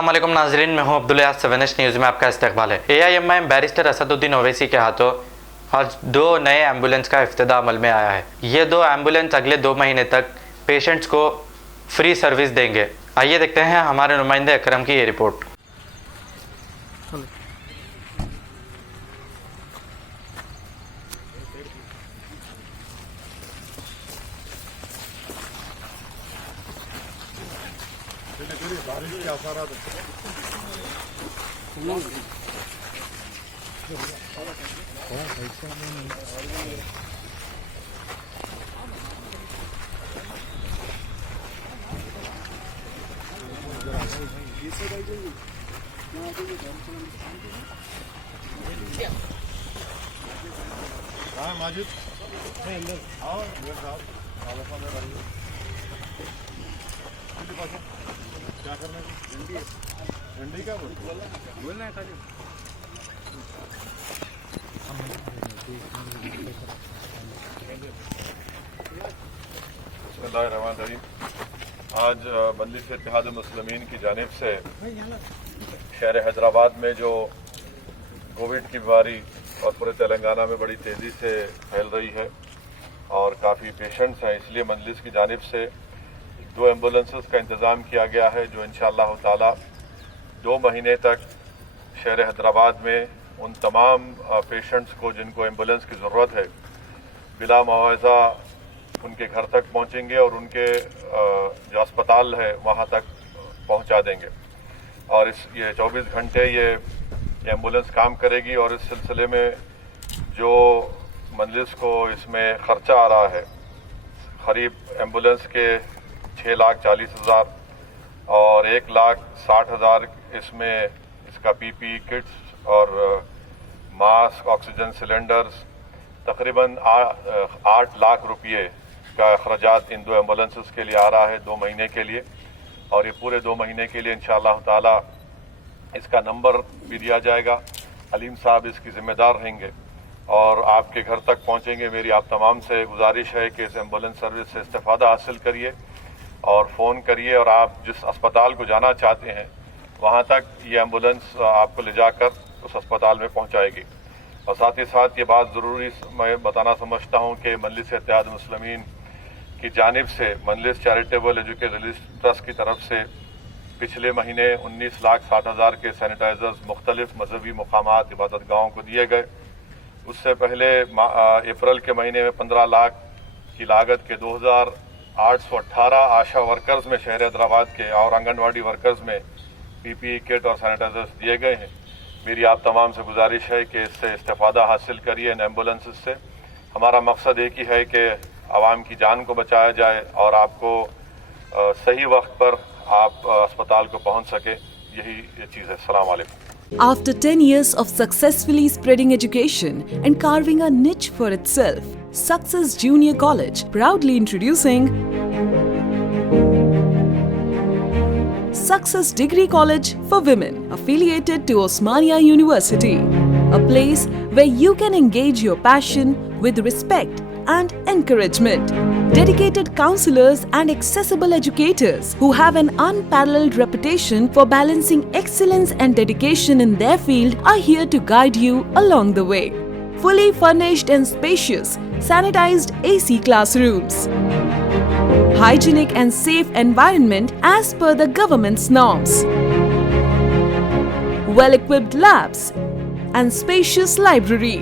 अस्सलाम वालेकुम नाजरीन, मैं हूं अब्दुल यास। 7H न्यूज़ में आपका इस्तकबाल है। AIMIM बैरिस्टर असदुद्दीन ओवैसी के हाथों आज 2 नए एम्बुलेंस का इफ्तिताह अमल में आया है। ये 2 एम्बुलेंस अगले 2 महीने तक पेशेंट्स को फ्री सर्विस देंगे। आइए देखते हैं हमारे नुमाइंदे अकरम की ये रिपोर्ट। बारिश के आसारात माजिद आओ क्या करना है? झंडी क्या बोलना है खाली। बिस्मिल्लाहिर्रहमानिर्रहीम। आज मजलिस इत्तेहाद मुस्लिमीन की जानिब से शहर हैदराबाद में जो कोविड की बीमारी और पूरे तेलंगाना में बड़ी तेज़ी से फैल रही है और काफ़ी पेशेंट्स हैं, इसलिए मजलिस की जानिब से 2 एम्बुलेंसेस का इंतज़ाम किया गया है जो इंशाअल्लाह ताला 2 महीने तक शहर हैदराबाद में उन तमाम पेशेंट्स को जिनको एम्बुलेंस की ज़रूरत है बिला मुआवजा उनके घर तक पहुंचेंगे और उनके जो अस्पताल है वहां तक पहुंचा देंगे। और ये 24 घंटे ये एम्बुलेंस काम करेगी और इस सिलसिले में जो मजलिस को इसमें ख़र्चा आ रहा है करीब एम्बुलेंस के 6,40,000 और 1,60,000 इसमें इसका PPE किट्स और मास्क, ऑक्सीजन सिलेंडर्स, तकरीबन 8 लाख रुपये का अखराजात इन 2 एम्बुलेंसेस के लिए आ रहा है 2 महीने के लिए। और ये पूरे 2 महीने के लिए इंशाअल्लाह ताला इसका नंबर भी दिया जाएगा। अलीम साहब इसकी ज़िम्मेदार रहेंगे और आपके घर तक पहुंचेंगे। मेरी आप तमाम से गुजारिश है कि इस एम्बुलेंस सर्विस से इस्तेफ़ादा हासिल करिए और फ़ोन करिए और आप जिस अस्पताल को जाना चाहते हैं वहां तक ये एम्बुलेंस आपको ले जाकर उस अस्पताल में पहुंचाएगी। और साथ ही साथ ये बात ज़रूरी मैं बताना समझता हूं कि मजलिस इत्तेहाद मुस्लिमीन की जानिब से मजलिस चैरिटेबल एजुकेशन रिलीफ ट्रस्ट की तरफ से पिछले महीने 19,60,000 के सैनिटाइजर्स मुख्तलिफ मजहबी मकामात इबादत गाहों को दिए गए। उससे पहले अप्रैल के महीने में 15 लाख की लागत के 2,818 आशा वर्कर्स में शहर हैदराबाद के और आंगनवाड़ी वर्कर्स में PPE किट और सैनिटाइजर्स दिए गए हैं। मेरी आप तमाम से गुजारिश है कि इससे इस्तेफ़ादा हासिल करिए इन एम्बुलेंसेस से। हमारा मकसद एक ही है कि आवाम की जान को बचाया जाए और आपको सही वक्त पर आप अस्पताल को पहुंच सके, यही ये चीज़ है। अस्सलाम वालेकुम। After 10 years of successfully spreading education and carving a niche for itself, Success Junior College proudly introducing Success Degree College for Women, affiliated to Osmania University, a place where you can engage your passion with respect and encouragement. Dedicated counselors and accessible educators who have an unparalleled reputation for balancing excellence and dedication in their field are here to guide you along the way. Fully furnished and spacious, sanitized AC classrooms. Hygienic and safe environment as per the government's norms. Well-equipped labs and spacious library.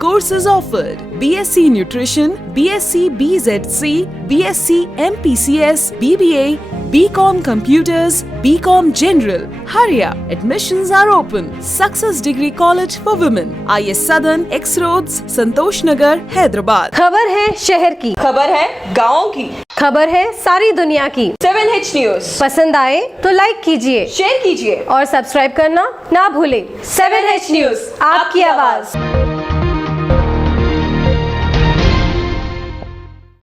Courses offered: BSc Nutrition, BSc BZC, BSc MPCS, BBA, BCom Computers, BCom General. Hurry up! Admissions are open. Success Degree College for Women, IS Southern, X Roads, Santosh Nagar, Hyderabad. खबर है शहर की, खबर है गाँव की, खबर है सारी दुनिया की। 7H न्यूज़ पसंद आए तो लाइक कीजिए, शेयर कीजिए और सब्सक्राइब करना ना भूलें। 7H न्यूज़, आपकी आवाज।